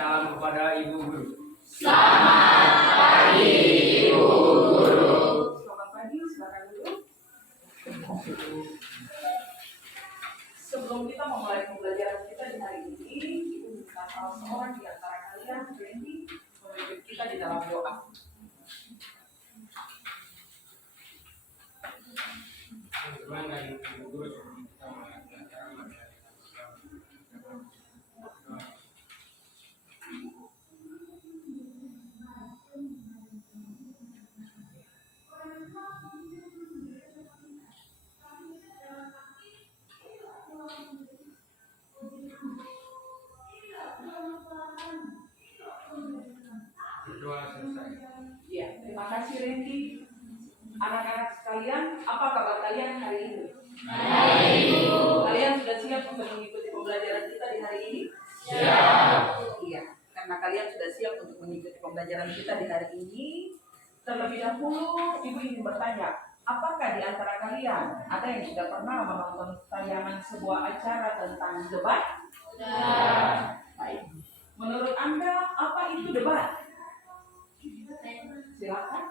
Salam kepada Ibu Guru. Selamat pagi, Ibu Guru. Selamat pagi, silakan dulu. Sebelum kita memulai pembelajaran kita di hari ini, Ibu minta salah seorang di antara kalian, Randy, memimpin kita di dalam doa. Tujuan dari Ibu Guru sebelum kita mulai belajar berdoa selesai. Ya, terima kasih Randy. Anak-anak sekalian, apa kabar kalian hari ini? Baik, Ibu. Kalian sudah siap untuk mengikuti pembelajaran kita di hari ini? Siap. Iya, karena kalian sudah siap untuk mengikuti pembelajaran kita di hari ini, terlebih dahulu Ibu ingin bertanya, apakah di antara kalian ada yang sudah pernah menonton tayangan sebuah acara tentang debat? Sudah. Baik. Menurut Anda, apa itu debat? Silakan.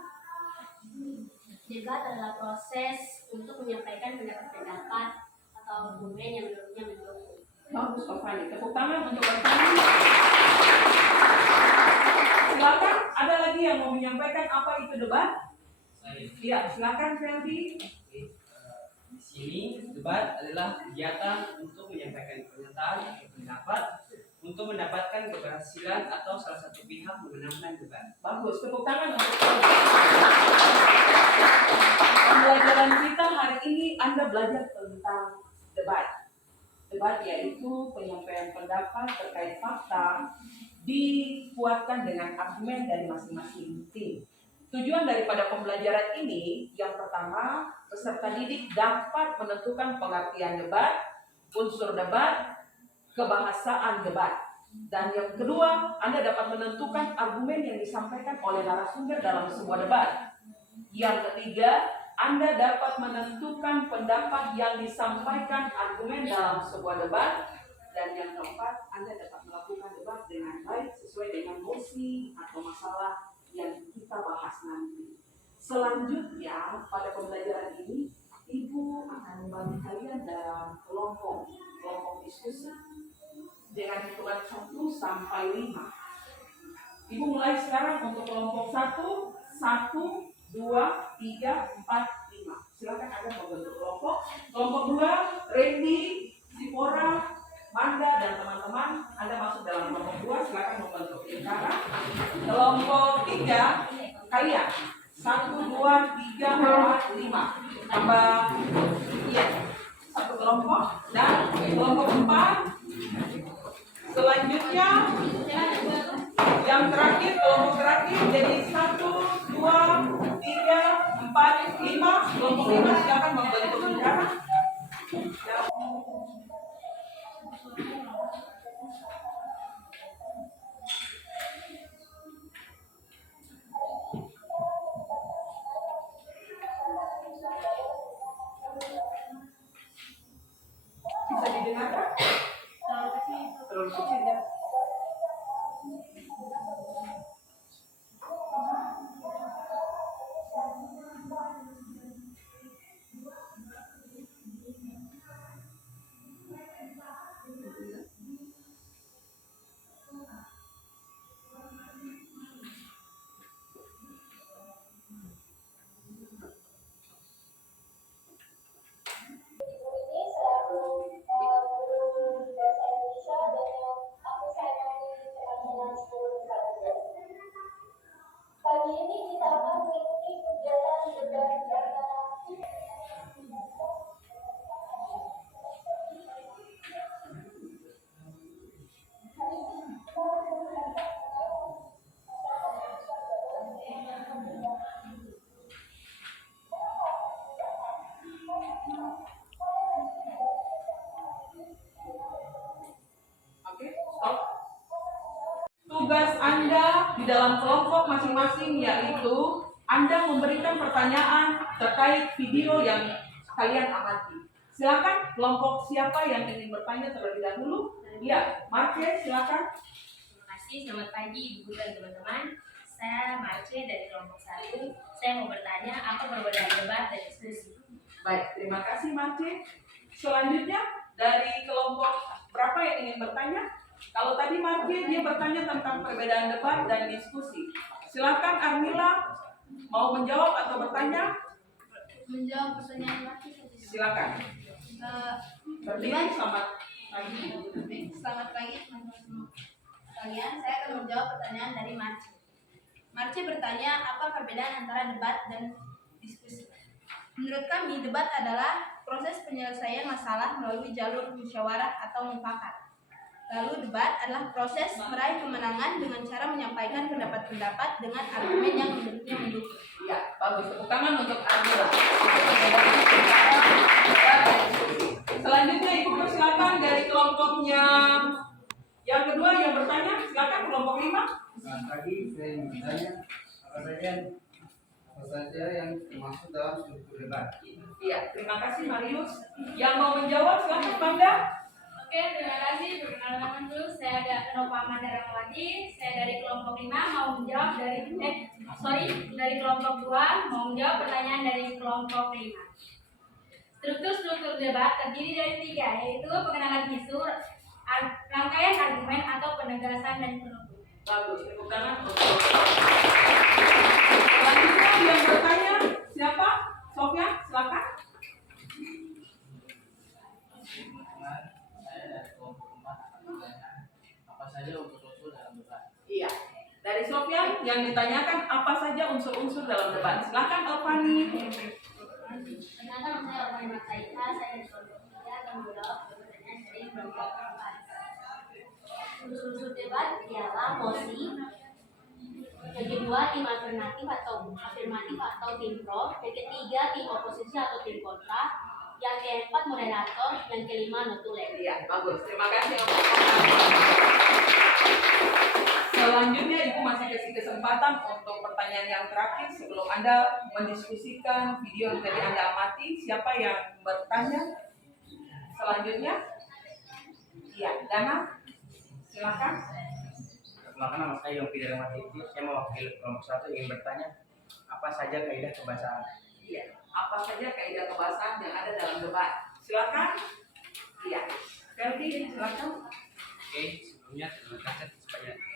Debat adalah proses untuk menyampaikan pendapat-pendapat atau argumen yang menurutnya mendukung. Bagus, Pak Fani. Tepuk tangan untuk Pak Fani. Silakan, ada lagi yang mau menyampaikan apa itu debat? Iya, silakan Feldi. Di sini debat adalah kegiatan untuk menyampaikan pernyataan atau pendapat untuk mendapatkan keberhasilan atau salah satu pihak memenangkan debat. Bagus, tepuk tangan untuk Feldi. Pembelajaran kita hari ini Anda belajar tentang debat. Debat yaitu penyampaian pendapat terkait fakta dikuatkan dengan argumen dari masing-masing tim. Tujuan daripada pembelajaran ini, yang pertama, peserta didik dapat menentukan pengertian debat, unsur debat, kebahasaan debat. Dan yang kedua, Anda dapat menentukan argumen yang disampaikan oleh narasumber dalam sebuah debat. Yang ketiga, Anda dapat menentukan pendapat yang disampaikan argumen dalam sebuah debat. Dan yang keempat, Anda dapat melakukan debat dengan baik sesuai dengan mosi atau masalah yang kita bahas nanti. Selanjutnya, pada pembelajaran ini, Ibu akan membagi kalian dalam kelompok diskusi dengan hitungan 1 sampai 5. Ibu mulai sekarang untuk kelompok 1, 1, 2, 3, 4, 5. Silakan Anda membentuk kelompok. Kelompok 2, Randy, Zipora, Manda dan teman-teman, Anda masuk dalam kelompok 2, silakan membentuk lingkaran. Kelompok 3, kalian 1, 2, 3, 4, 5. Tambah satu kelompok. Dan kelompok 4, selanjutnya yang terakhir, kelompok terakhir, jadi 1, 2, 3, 4, 5. Kelompok 5 silakan membentuk lingkaran. Bisa didengarkan? Terlalu kecil ya. Pagi ini kita akan mengikuti kegiatan debat antara Oke, stop. Tugas Anda di dalam kelompok masing-masing yaitu Anda memberikan pertanyaan terkait video yang kalian amati. Silakan kelompok siapa yang ingin bertanya terlebih dahulu? Ya, Marke silakan. Terima kasih. kasih. Selamat pagi Ibu dan teman-teman. Saya Marce dari kelompok 1. Saya mau bertanya apa perbedaan debat dan diskusi. Baik, terima kasih Marce. Selanjutnya dari kelompok berapa yang ingin bertanya? Kalau tadi Marce dia bertanya tentang perbedaan debat dan diskusi. Silakan Armila mau menjawab atau bertanya? Menjawab pertanyaan lagi. Silakan. Berdiri, selamat pagi. Selamat pagi teman-teman sekalian. Saya akan menjawab pertanyaan dari Marci. Marci bertanya apa perbedaan antara debat dan diskusi. Menurut kami, debat adalah proses penyelesaian masalah melalui jalur musyawarah atau mufakat. Lalu debat adalah proses meraih kemenangan dengan cara menyampaikan pendapat-pendapat dengan argumen yang menurutnya mendukung. Ya, bagus. Tepuk tangan untuk Armila. Itu perbedaan antara debat dan diskusi. Selanjutnya Ibu persilakan dari kelompoknya yang kedua yang bertanya, silakan kelompok 5. Selamat pagi, saya ingin bertanya apa saja yang termasuk dalam struktur debat. Iya, terima kasih Marius. Yang mau menjawab silakan Bangga. Oke, terima kasih. Perkenalkan dulu, saya ada Nova Mandaramawati. Saya dari kelompok 5 mau menjawab dari kelompok 2 mau menjawab pertanyaan dari kelompok 5. Struktur debat terdiri dari 3, yaitu pengenalan isu, rangkaian argumen atau penegasan dan penutup. Bagus, tepuk tangan untuk. Selanjutnya yang bertanya siapa? Sofia, silakan. Saya dari kelompok 4 akan bertanya apa saja unsur-unsur dalam debat. Iya. Dari Sofia yang ditanyakan apa saja unsur-unsur dalam debat. Silakan Alfani. Perkenalkan saya Ormai Martaita, saya dari kelompok 3 akan menjawab pertanyaan dari kelompok 4. Unsur-unsur debat ialah mosi, yang kedua tim alternatif atau afirmatif atau tim pro, yang ketiga tim oposisi atau tim kontra, yang keempat moderator, yang kelima notulen. Iya, bagus. Terima kasih untuk selanjutnya Ibu masih kasih kesempatan untuk pertanyaan yang terakhir sebelum Anda mendiskusikan video yang tadi Anda amati. Siapa yang bertanya? Selanjutnya? Iya, Dana. Silakan. Perkenalkan nama saya Yongki dari Matiti. Saya mewakili kelompok 1 ingin bertanya apa saja kaidah kebahasaan. Iya, apa saja kaidah kebahasaan yang ada dalam debat? Silakan. Iya. Ferdi, silakan. Oke, sebelumnya terima kasih atas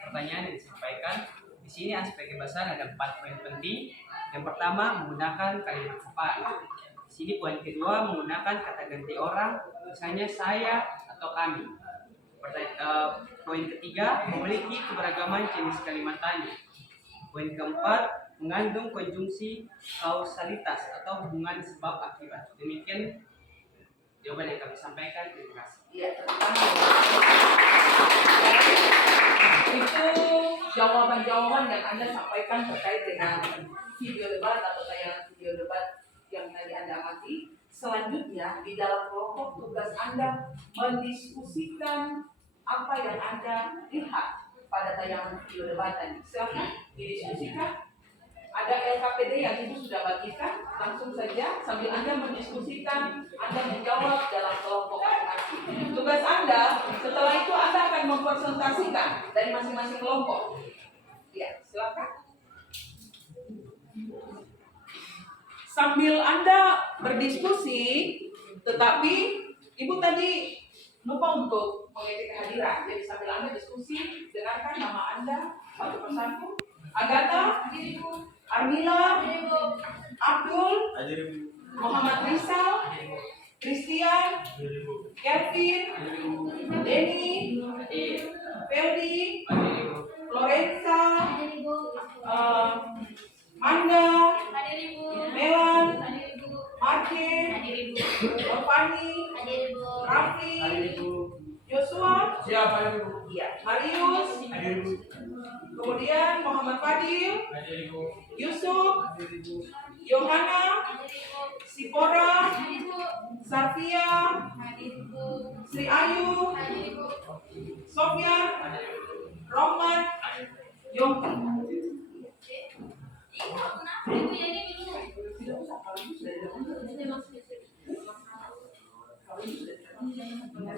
pertanyaan yang disampaikan. Di sini aspek kebahasaan ada 4 poin penting. Yang pertama menggunakan kalimat sopan. Di sini poin kedua menggunakan kata ganti orang, misalnya saya atau kami. Poin ketiga memiliki keberagaman jenis kalimat tanya. Poin keempat mengandung konjungsi kausalitas atau hubungan sebab akibat. Demikian jawaban yang kami sampaikan. Terima kasih. Iya, terima Itu jawaban-jawaban yang Anda sampaikan terkait dengan video debat atau tayangan video debat yang tadi Anda amati. Selanjutnya di dalam kelompok tugas Anda mendiskusikan apa yang Anda lihat pada tayangan video debat tadi. Silakan didiskusikan. Ada LKPD yang Ibu sudah bagikan, langsung saja sambil Anda mendiskusikan, Anda menjawab dalam kelompok masing-masing. Tugas Anda, setelah itu Anda akan mempresentasikan dari masing-masing kelompok. Ya, silakan. Sambil Anda berdiskusi, tetapi Ibu tadi lupa untuk mengisi kehadiran. Jadi sambil Anda diskusi, dengarkan nama Anda satu persatu. Agatha, Armila, Abdul, Muhammad Rizal, Christian, Kevin, Denny, Ferdi, Lorenza, Manda, Melan, Marke, Orfani, Raffi, Joshua, Siapa Ibu? iya, Marius, kemudian Muhammad Fadil, Yusuf, Yohana, Sipora, Sarfia, Sri Ayu, Sofia, Rohman, Yongki. Tidak usah, kalau itu sudah dilakukan. Kalau itu sudah dilakukan.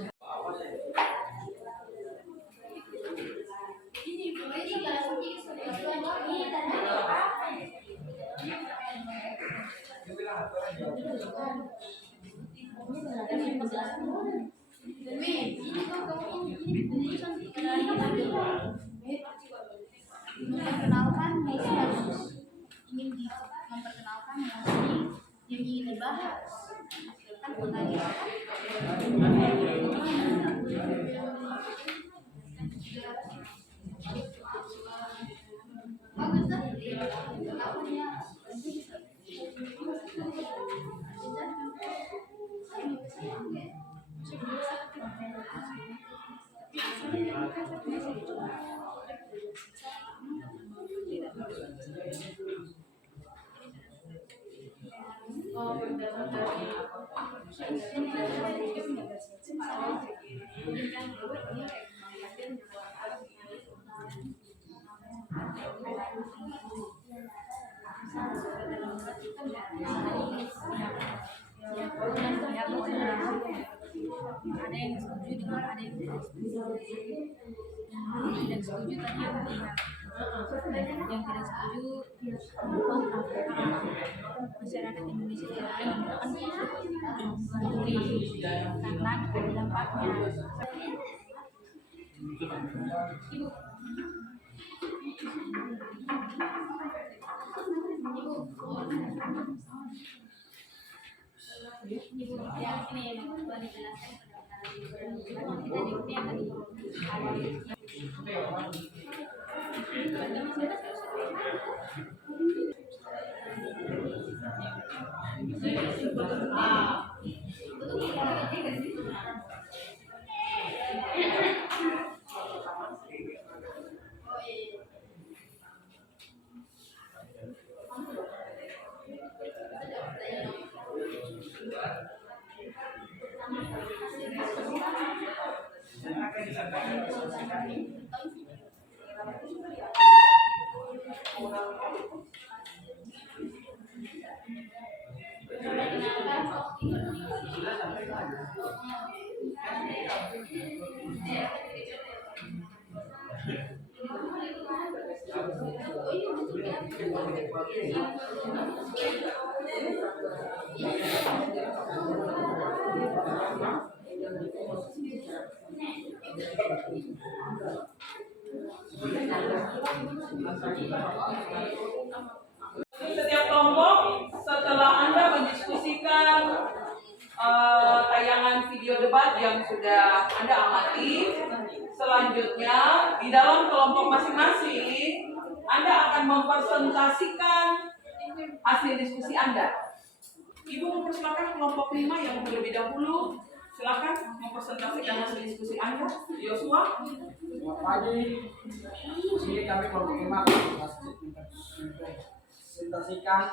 Ini Memperkenalkan emosi harus memperkenalkan emosi yang ingin dibahas. Kan tadi ada yang setuju dengan ada yang tidak setuju. Yang tidak setuju tadi yang tidak setuju masyarakat Indonesia tidak boleh menggunakan luar negeri karena ada dampaknya. Ibu, yang ini boleh dijelaskan Setiap kelompok setelah Anda mendiskusikan tayangan video debat yang sudah Anda amati, selanjutnya di dalam kelompok masing-masing Anda akan mempresentasikan hasil diskusi Anda. Ibu mempersilakan kelompok 5 yang terlebih dahulu. Silakan mempresentasikan hasil diskusi Anda. Yosua. Selamat pagi. Di sini kami kelompok 5 presentasikan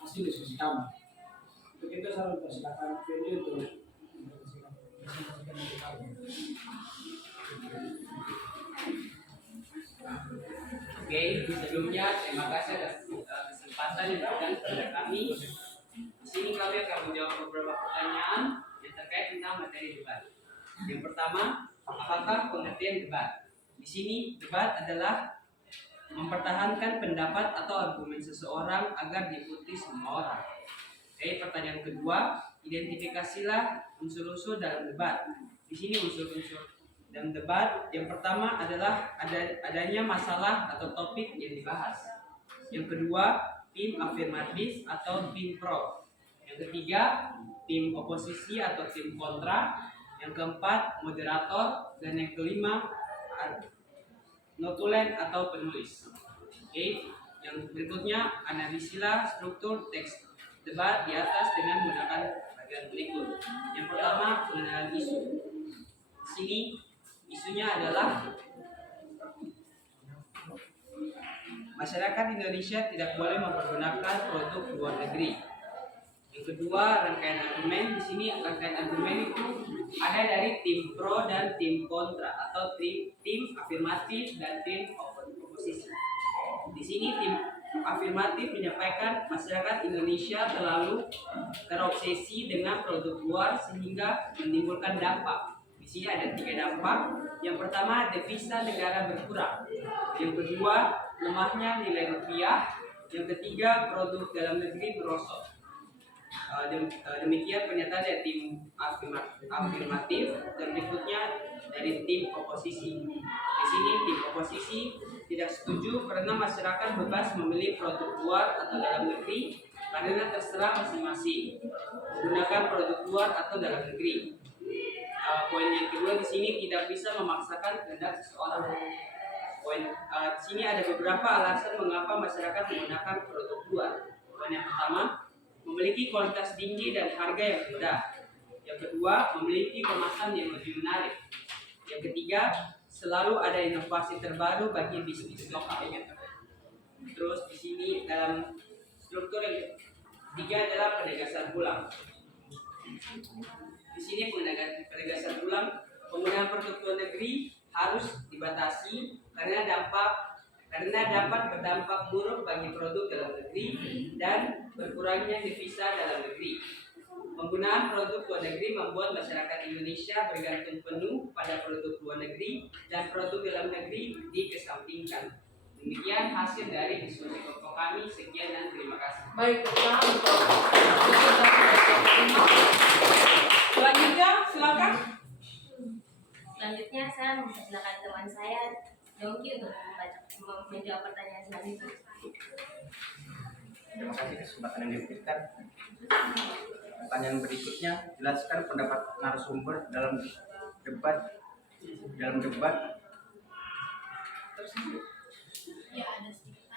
hasil diskusi kami. Untuk itu saya mempersilakan Ferdi untuk mempresentasikan. Oke, sebelumnya terima kasih atas kesempatan yang diberikan kepada kami. Di sini kami akan menjawab beberapa pertanyaan yang terkait tentang materi debat. Yang pertama, apakah pengertian debat? Di sini debat adalah mempertahankan pendapat atau argumen seseorang agar diikuti semua orang. Oke, pertanyaan kedua, identifikasilah unsur-unsur dalam debat. Di sini unsur-unsur dalam debat yang pertama adalah adanya masalah atau topik yang dibahas. Yang kedua, tim afirmatif atau tim pro. Yang ketiga, tim oposisi atau tim kontra. Yang keempat, moderator. Dan yang kelima, notulen atau penulis. Oke, yang berikutnya analisilah struktur teks debat di atas dengan menggunakan bagian berikut. Yang pertama, pengenalan isu. Di sini isunya adalah masyarakat Indonesia tidak boleh mempergunakan produk luar negeri. Yang kedua, rangkaian argumen. Di sini rangkaian argumen itu ada dari tim pro dan tim kontra atau tim afirmatif dan tim oposisi. Di sini tim afirmatif menyampaikan masyarakat Indonesia terlalu terobsesi dengan produk luar sehingga menimbulkan dampak. Di sini ada 3 dampak. Yang pertama, devisa negara berkurang. Yang kedua, lemahnya nilai rupiah. Yang ketiga, produk dalam negeri merosot. Demikian pernyataan dari tim afirmatif dan berikutnya dari tim oposisi. Di sini tim oposisi tidak setuju karena masyarakat bebas memilih produk luar atau dalam negeri karena terserah masing-masing menggunakan produk luar atau dalam negeri. Poin yang kedua di sini tidak bisa memaksakan kehendak seseorang. Di sini ada beberapa alasan mengapa masyarakat menggunakan produk luar. Poin yang pertama, memiliki kualitas tinggi dan harga yang rendah. Yang kedua, memiliki kemasan yang lebih menarik. Yang ketiga, selalu ada inovasi terbaru bagi bisnis lokal. Terus di sini dalam struktur yang ketiga adalah penegasan ulang. Di sini penegasan ulang, penggunaan produk luar negeri harus dibatasi karena dapat berdampak buruk bagi produk dalam negeri dan berkurangnya devisa dalam negeri. Penggunaan produk luar negeri membuat masyarakat Indonesia bergantung penuh pada produk luar negeri dan produk dalam negeri dikesampingkan. Demikian hasil dari diskusi kelompok kami. Sekian dan terima kasih. Baik, kita untuk selanjutnya silakan. Selanjutnya saya mempersilakan teman saya Dongki untuk menjawab pertanyaan selanjutnya. Terima kasih kesempatan yang diberikan. Pertanyaan berikutnya, jelaskan pendapat narasumber dalam debat tersebut. Ya, ada sedikit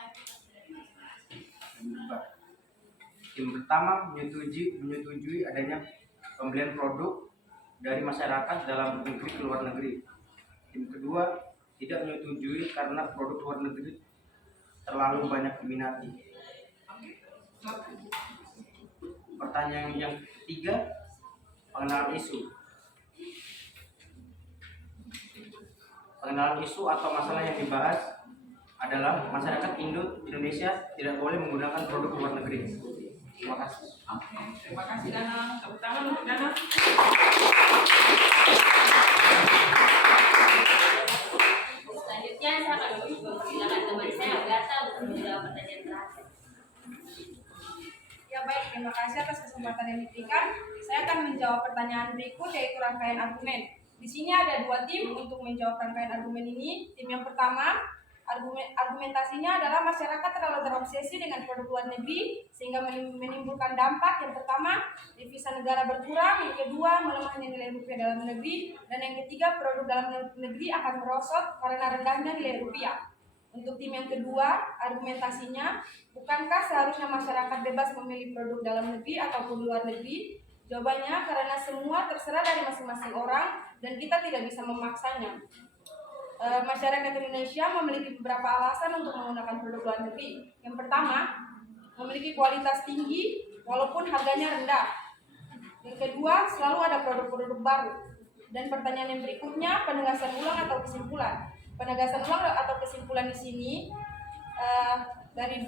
Tim pertama menyetujui adanya pembelian produk dari masyarakat dalam negeri ke luar negeri. Tim kedua tidak menyetujui karena produk luar negeri terlalu banyak diminati. Pertanyaan yang ketiga, pengenalan isu. Pengenalan isu atau masalah yang dibahas adalah masyarakat Indonesia tidak boleh menggunakan produk luar negeri. Terima kasih. Oke, terima kasih Danang. Tepuk tangan untuk Danang. Selanjutnya saya akan mempersilakan teman saya Agatha untuk menjawab pertanyaan terakhir. Ya baik, terima kasih atas kesempatan yang diberikan. Saya akan menjawab pertanyaan berikut yaitu rangkaian argumen. Di sini ada dua tim untuk menjawab rangkaian argumen ini. Tim yang pertama, argumentasinya adalah masyarakat terlalu terobsesi dengan produk luar negeri sehingga menimbulkan dampak. Yang pertama, devisa negara berkurang. Yang kedua, melemahnya nilai rupiah dalam negeri. Dan yang ketiga, produk dalam negeri akan merosot karena rendahnya nilai rupiah. Untuk tim yang kedua, argumentasinya, bukankah seharusnya masyarakat bebas memilih produk dalam negeri ataupun luar negeri? Jawabannya, karena semua terserah dari masing-masing orang dan kita tidak bisa memaksanya. Masyarakat Indonesia memiliki beberapa alasan untuk menggunakan produk luar negeri. Yang pertama, memiliki kualitas tinggi walaupun harganya rendah. Yang kedua, selalu ada produk-produk baru. Dan pertanyaan yang berikutnya, penegasan ulang atau kesimpulan. Penegasan ulang atau kesimpulan di sini dari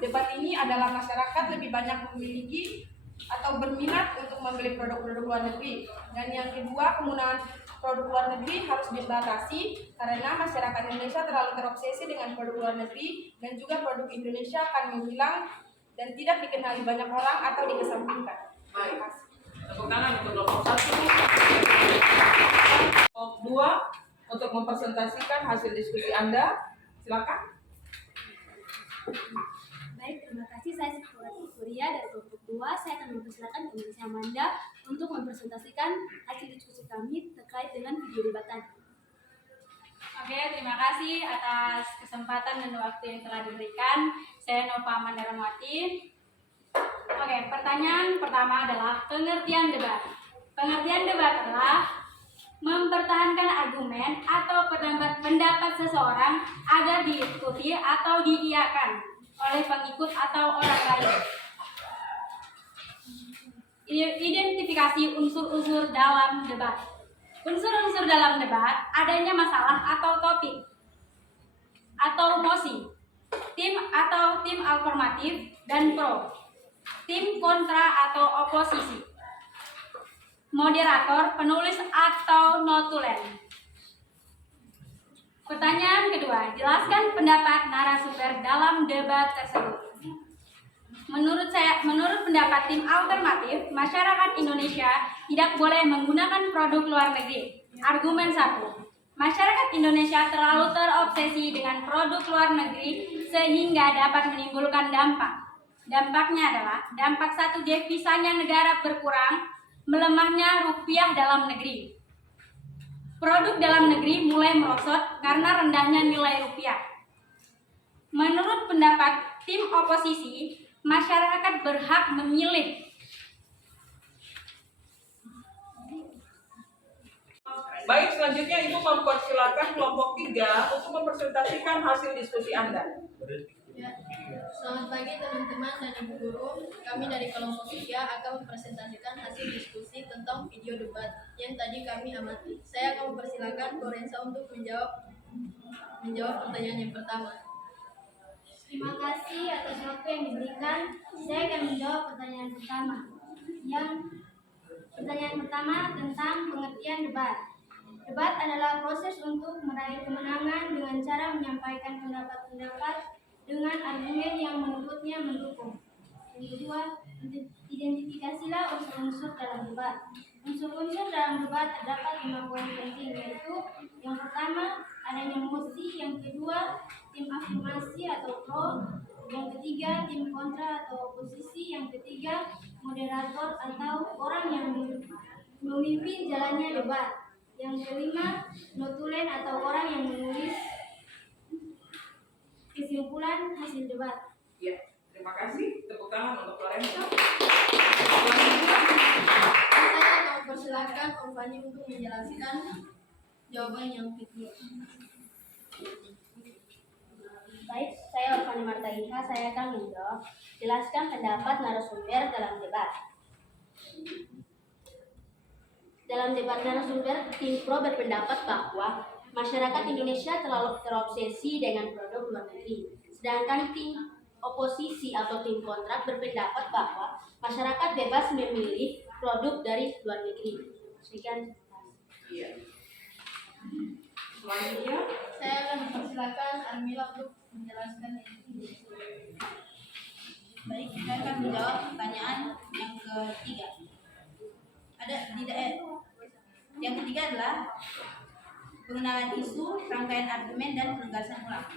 debat ini adalah masyarakat lebih banyak memiliki atau berminat untuk membeli produk-produk luar negeri. Dan yang kedua, penggunaan produk luar negeri harus dibatasi karena masyarakat Indonesia terlalu terobsesi dengan produk luar negeri dan juga produk Indonesia akan menghilang dan tidak dikenali banyak orang atau dikesampingkan. Baik. Tepuk tangan untuk kelompok 1. Kelompok 2 untuk mempresentasikan hasil diskusi Anda. Silakan. Baik, terima kasih. Saya Sifurati Kuria dari kelompok 2. Saya akan mempersilakan teman saya Amanda untuk mempresentasikan hasil diskusi kami terkait dengan video debat tadi. Oke, terima kasih atas kesempatan dan waktu yang telah diberikan. Saya Nova Amanda Ramawati. Oke, pertanyaan pertama adalah pengertian debat. Pengertian debat adalah mempertahankan argumen atau pendapat seseorang agar diikuti atau diiyakan oleh pengikut atau orang lain. Identifikasi unsur-unsur dalam debat. Unsur-unsur dalam debat adanya masalah atau topik atau mosi, tim atau tim alternatif dan pro, tim kontra atau oposisi, moderator, penulis atau notulen. Pertanyaan kedua, jelaskan pendapat narasumber dalam debat tersebut. menurut pendapat tim alternatif, masyarakat Indonesia tidak boleh menggunakan produk luar negeri. Argumen 1. Masyarakat Indonesia terlalu terobsesi dengan produk luar negeri sehingga dapat menimbulkan dampak. Dampaknya adalah dampak 1, devisanya negara berkurang, melemahnya rupiah dalam negeri. Produk dalam negeri mulai merosot karena rendahnya nilai rupiah. Menurut pendapat tim oposisi, masyarakat berhak memilih. Baik, selanjutnya Ibu mempersilakan kelompok 3 untuk mempresentasikan hasil diskusi Anda. Ya. Selamat pagi teman-teman dan ibu guru. Kami dari kelompok 3 akan mempresentasikan hasil diskusi tentang video debat yang tadi kami amati. Saya akan mempersilakan Korensa untuk menjawab pertanyaan yang pertama. Terima kasih atas waktu yang diberikan. Saya akan menjawab pertanyaan pertama. Pertanyaan pertama tentang pengertian debat. Debat adalah proses untuk meraih kemenangan dengan cara menyampaikan pendapat-pendapat dengan argumen yang menurutnya mendukung. Yang kedua, identifikasilah unsur-unsur dalam debat. Unsur-unsur dalam debat terdapat 5 poin penting, yaitu yang pertama, adanya mosi, yang kedua, tim afirmasi atau pro, yang ketiga, tim kontra atau oposisi, yang ketiga, moderator atau orang yang memimpin jalannya debat, yang kelima, notulen atau orang yang menulis kesimpulan hasil debat. Ya, terima kasih. Tepuk tangan untuk Lorenzo. Saya akan mempersilakan Om Fani untuk menjelaskan jawaban yang kedua. Baik, saya Orfani Martaiha, saya akan menjawab. Jelaskan pendapat narasumber dalam debat. Dalam debat narasumber, tim pro berpendapat bahwa masyarakat Indonesia terlalu terobsesi dengan produk luar negeri. Sedangkan tim oposisi atau tim kontrak berpendapat bahwa masyarakat bebas memilih produk dari luar negeri. Sekian. Iya. Selanjutnya, Saya akan mempersilakan Armila untuk menjelaskan ini. Baik, saya akan menjawab pertanyaan yang ketiga. Yang ketiga adalah pengenalan isu, rangkaian argumen, dan penegasan ulang.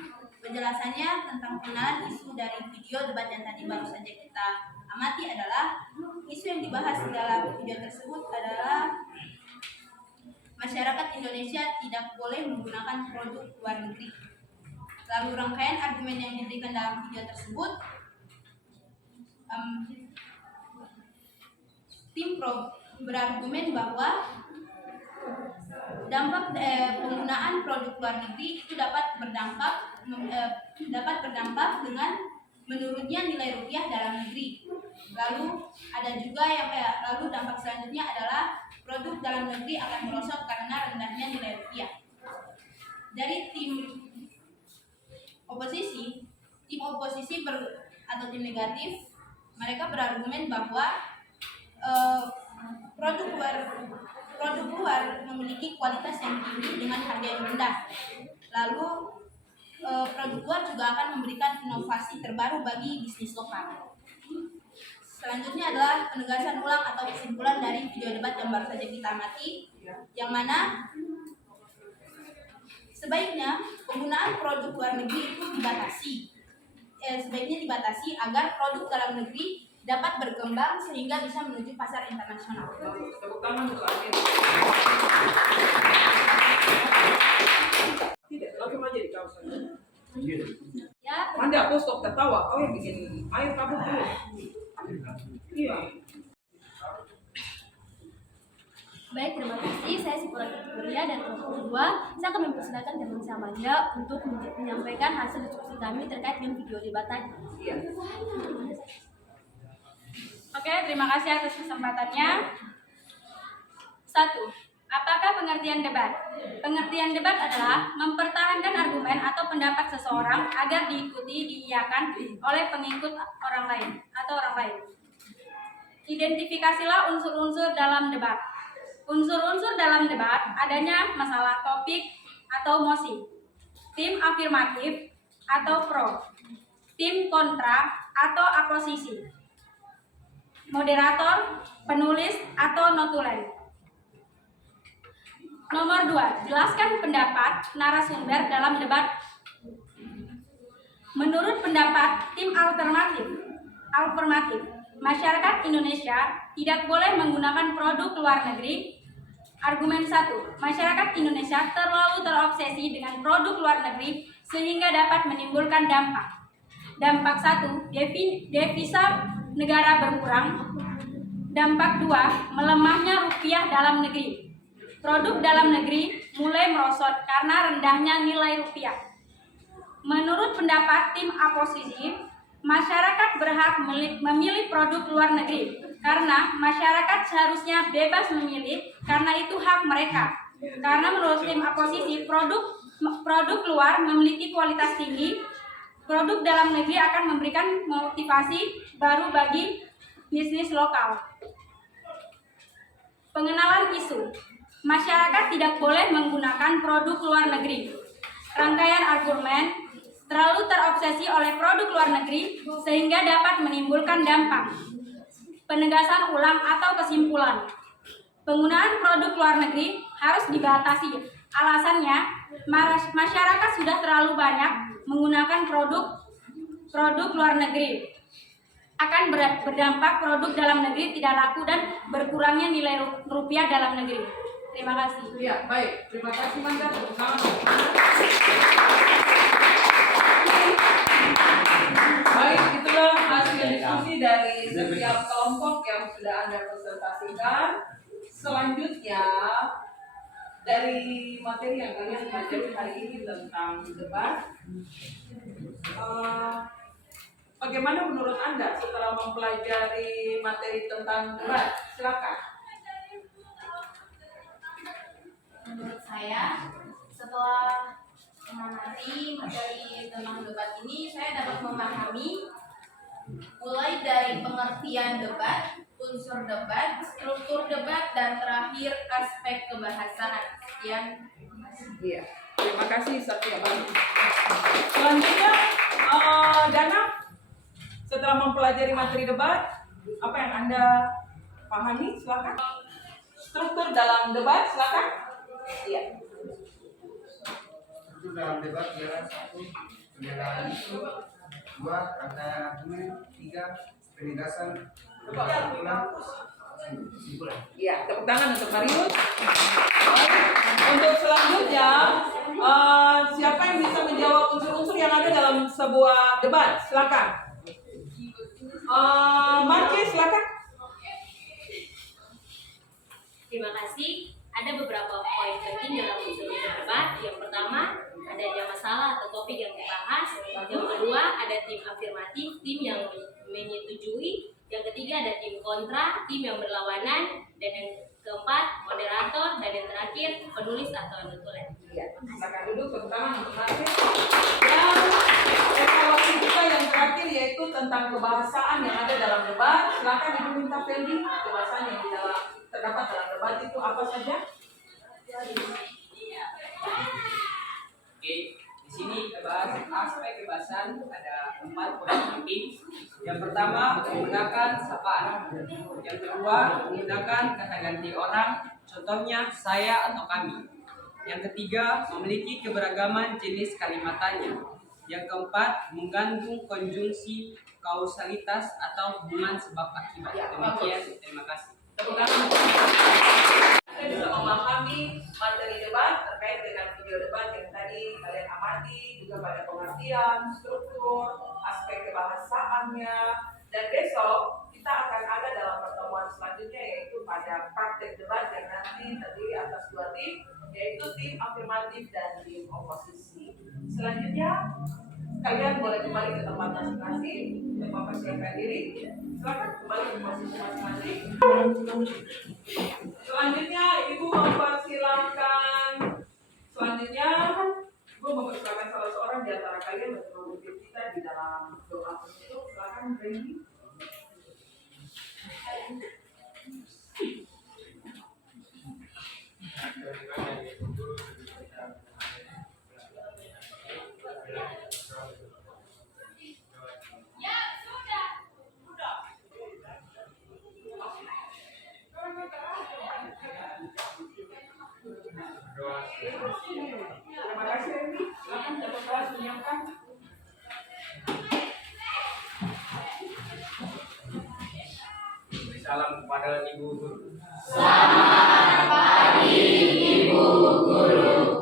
Penjelasannya tentang pengenalan isu dari video debat yang tadi baru saja kita amati adalah isu yang dibahas dalam video tersebut adalah masyarakat Indonesia tidak boleh menggunakan produk luar negeri. Lalu rangkaian argumen yang diberikan dalam video tersebut, tim pro berargumen bahwa dampak penggunaan produk luar negeri itu dapat berdampak dengan menurunnya nilai rupiah dalam negeri. Lalu ada juga lalu dampak selanjutnya adalah produk dalam negeri akan merosot karena rendahnya nilai rupiah. Dari tim oposisi atau tim negatif, mereka berargumen bahwa produk luar memiliki kualitas yang tinggi dengan harga yang rendah. Lalu produk luar juga akan memberikan inovasi terbaru bagi bisnis lokal. Selanjutnya adalah penegasan ulang atau kesimpulan dari video debat yang baru saja kita amati, yang mana sebaiknya penggunaan produk luar negeri itu dibatasi agar produk dalam negeri dapat berkembang sehingga bisa menuju pasar internasional. tepuk tangan untuk Akhir. Tidak, langsung aja di kawasan. Ya, Anda aku stop tertawa, kau yang bikin air kabut dulu. Iya. baik, terima kasih. Saya Sipura Kuria dan kelompok 2. Saya akan mempersilakan teman saya untuk menyampaikan hasil diskusi kami terkait dengan video debat tadi. Iya. Oke, terima kasih atas kesempatannya. 1. Apakah pengertian debat? Pengertian debat adalah mempertahankan argumen atau pendapat seseorang agar diiakan oleh pengikut orang lain. Identifikasilah unsur-unsur dalam debat. Unsur-unsur dalam debat adanya masalah topik atau mosi, tim afirmatif atau pro, tim kontra atau aposisi, moderator, penulis, atau notulen. Nomor 2, jelaskan pendapat narasumber dalam debat. Menurut pendapat tim alternatif, masyarakat Indonesia tidak boleh menggunakan produk luar negeri. Argumen 1, masyarakat Indonesia terlalu terobsesi dengan produk luar negeri sehingga dapat menimbulkan dampak. Dampak 1, devisa negara berkurang. Dampak 2, melemahnya rupiah dalam negeri. Produk dalam negeri mulai merosot karena rendahnya nilai rupiah. Menurut pendapat tim oposisi, masyarakat berhak memilih produk luar negeri karena masyarakat seharusnya bebas memilih karena itu hak mereka. Karena menurut tim oposisi, produk luar memiliki kualitas tinggi, produk dalam negeri akan memberikan motivasi baru bagi bisnis lokal. Pengenalan isu. Masyarakat tidak boleh menggunakan produk luar negeri. Rangkaian argumen, terlalu terobsesi oleh produk luar negeri sehingga dapat menimbulkan dampak. Penegasan ulang atau kesimpulan. Penggunaan produk luar negeri harus dibatasi. Alasannya, masyarakat sudah terlalu banyak menggunakan produk luar negeri. Akan berdampak produk dalam negeri tidak laku dan berkurangnya nilai rupiah dalam negeri. Terima kasih. Ya, baik. Terima kasih Manda. Tepuk tangan. Baik, itulah hasil diskusi dari setiap kelompok yang sudah Anda presentasikan. Selanjutnya, dari materi yang kalian pelajari hari ini tentang debat, bagaimana menurut Anda setelah mempelajari materi tentang debat? Silakan. Menurut saya, setelah mengamati materi tentang debat ini, saya dapat memahami mulai dari pengertian debat, unsur debat, struktur debat, dan terakhir aspek kebahasaan. Sekian. Iya, terima kasih Satya Bang. Selanjutnya, Dana, setelah mempelajari materi debat, apa yang Anda pahami? Silakan. Struktur dalam debat, silakan. Iya. Itu dalam debat ialah 1, pembelaan isu, 2, rangkaian argumen, 3, penegasan kesimpulan. Iya, tepuk tangan untuk Marius. Untuk selanjutnya, siapa yang bisa menjawab unsur-unsur yang ada dalam sebuah debat? Silakan. Marci, silakan. Terima kasih. Ada beberapa poin penting dalam unsur debat. Yang pertama, adanya masalah atau topik yang dibahas. Yang kedua, ada tim afirmatif, tim yang menyetujui. Yang ketiga, ada tim kontra, tim yang berlawanan. Dan yang keempat, moderator. Dan yang terakhir, penulis atau notulen. Iya, silakan duduk. Tepuk tangan untuk Marci. Dan evaluasi kita yang terakhir yaitu tentang kebahasaan yang ada dalam debat. Silakan Ibu minta Fendi, kebahasaan yang terdapat dalam debat itu apa saja? Oke, di sini kita bahas aspek kebahasan ada 4 poin penting. Yang pertama, menggunakan sapaan. Yang kedua, menggunakan kata ganti orang, contohnya saya atau kami. Yang ketiga, memiliki keberagaman jenis kalimatannya. Yang keempat, menggantung konjungsi kausalitas atau hubungan sebab akibat. Demikian, terima kasih. Tepuk tangan. Kita bisa memahami materi debat terkait dengan video debat yang tadi kalian amati, juga pada pengertian, struktur, aspek kebahasaannya, dan besok kita akan ada dalam pertemuan selanjutnya yaitu pada praktek debat yang nanti terdiri atas 2 tim, yaitu tim afirmatif dan tim oposisi. Selanjutnya kalian boleh kembali ke tempat masing-masing untuk mempersiapkan diri. Silakan kembali ke posisi masing-masing. Selanjutnya Ibu mempersilahkan salah seorang di antara kalian untuk memimpin kita di dalam doa penutup. Silakan Randy. salam kepada Ibu Guru. Selamat pagi Ibu Guru.